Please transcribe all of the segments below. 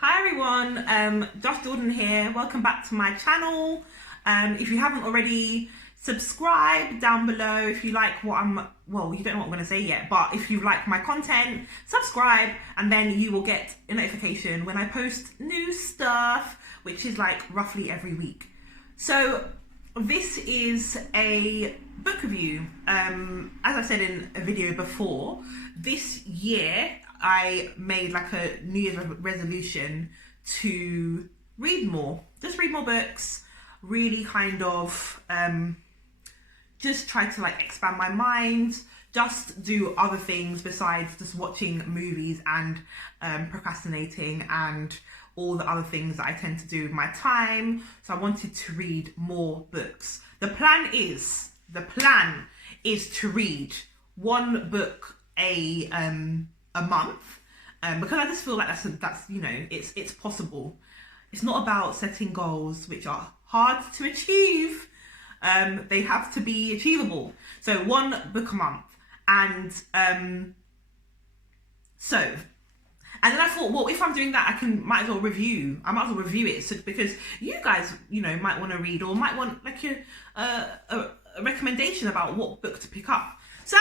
Hi everyone, Josh Jordan here. Welcome back to my channel. If you haven't already, subscribe down below if you like what you don't know what I'm going to say yet, but if you like my content, subscribe and then you will get a notification when I post new stuff, which is like roughly every week. So this is a book review. As I said in a video before, this year I made like a New Year's resolution to read more, just read more books, really kind of just try to like expand my mind, just do other things besides just watching movies and procrastinating and all the other things that I tend to do with my time. So I wanted to read more books. The plan is to read one book a month, because I just feel like that's you know, it's possible. It's not about setting goals which are hard to achieve. They have to be achievable. So one book a month, and and then I thought, well, if I'm doing that, might as well review it, so because you guys, you know, might want to read or might want like a recommendation about what book to pick up. So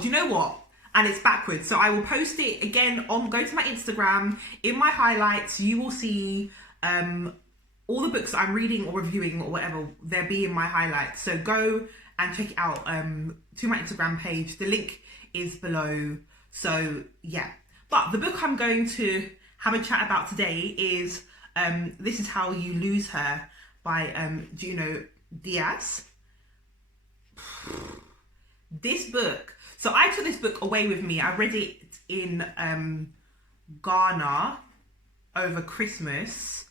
do you know what? And it's backwards, so I will post it again go to my Instagram. In my highlights, you will see all the books I'm reading or reviewing or whatever. They'll be in my highlights, so go and check it out to my Instagram page. The link is below. So yeah, but the book I'm going to have a chat about today is This Is How You Lose Her by Junot Diaz. This book, so I took this book away with me. I read it in Ghana over Christmas,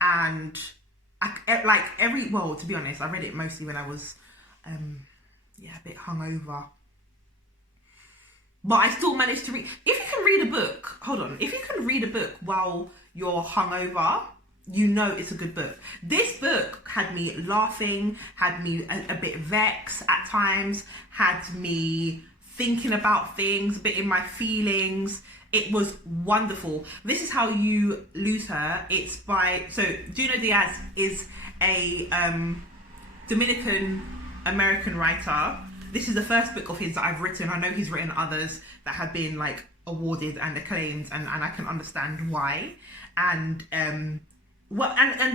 and to be honest, I read it mostly when I was a bit hungover. But I still managed to read. If you can read a book, if you can read a book while you're hungover, you know it's a good book. This book had me laughing, had me a bit vexed at times, had me thinking about things, a bit in my feelings. It was wonderful. This Is How You Lose Her. It's by, Junot Diaz is a Dominican American writer. This is the first book of his that I've written. I know he's written others that have been like awarded and acclaimed, and I can understand why. And and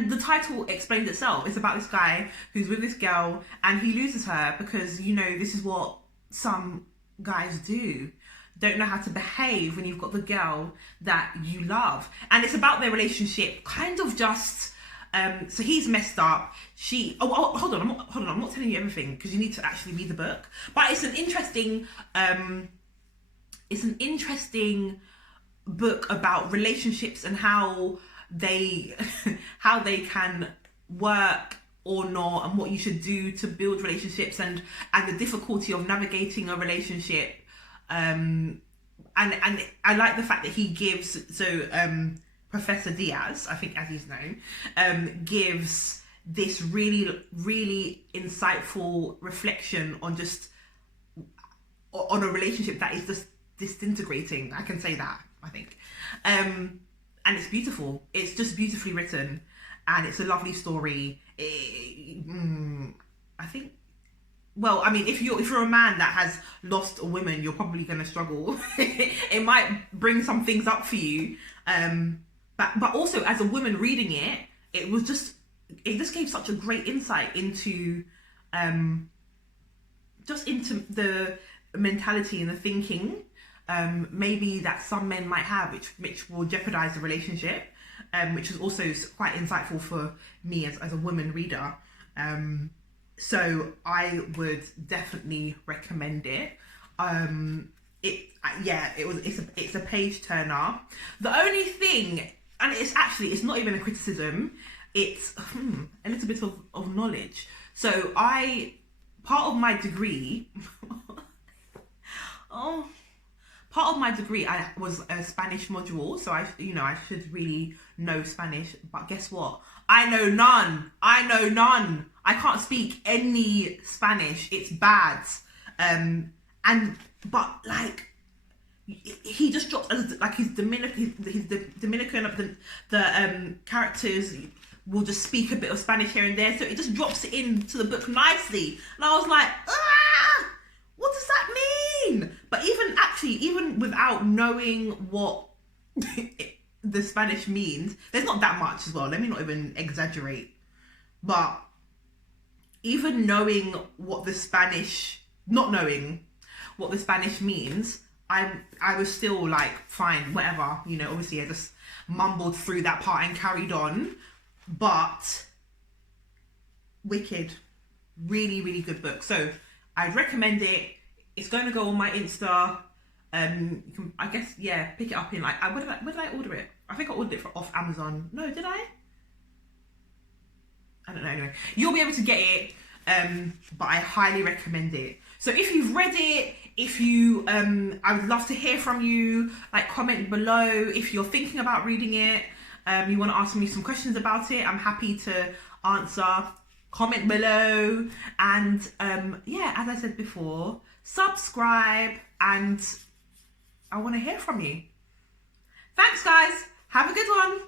the title explains itself. It's about this guy who's with this girl and he loses her because, you know, this is what some guys do. Don't know how to behave when you've got the girl that you love. And it's about their relationship kind of just... so he's messed up. Hold on, I'm not telling you everything because you need to actually read the book. But it's an interesting book about relationships and how they can work or not, and what you should do to build relationships, and the difficulty of navigating a relationship. And I like the fact that he gives, Professor Diaz, I think as he's known, gives this really, really insightful reflection on a relationship that is just disintegrating. I can say that, I think. And it's beautiful. It's just beautifully written, and it's a lovely story. I think, well, I mean, if you're a man that has lost a woman, you're probably going to struggle. It might bring some things up for you. But also as a woman reading it, it just gave such a great insight into into the mentality and the thinking maybe that some men might have, which will jeopardize the relationship, which is also quite insightful for me as a woman reader. So I would definitely recommend it. It's a page turner. The only thing, and it's not even a criticism, it's a little bit of knowledge. So part of my degree I was a Spanish module, so I should really know Spanish, but guess what? I know none. I can't speak any Spanish. It's bad. But like he just drops like his Dominican, the characters will just speak a bit of Spanish here and there, so it just drops it into the book nicely. And I was like, what does that mean? But even without knowing what the Spanish means, there's not that much as well. Let me not even exaggerate. But even knowing what the Spanish, not knowing what the Spanish means, I was still like, fine, whatever, you know. Obviously I just mumbled through that part and carried on. But wicked, really, really good book. So I'd recommend it. It's going to go on my Insta. You can, I guess, yeah, pick it up in like, where did I order it? I think I ordered it off Amazon. No, did I don't know. Anyway, you'll be able to get it, but I highly recommend it. So if you've read it, if you, I would love to hear from you. Like, comment below if you're thinking about reading it. You want to ask me some questions about it, I'm happy to answer. Comment below. And yeah, as I said before, subscribe, and I want to hear from you. Thanks, guys. Have a good one.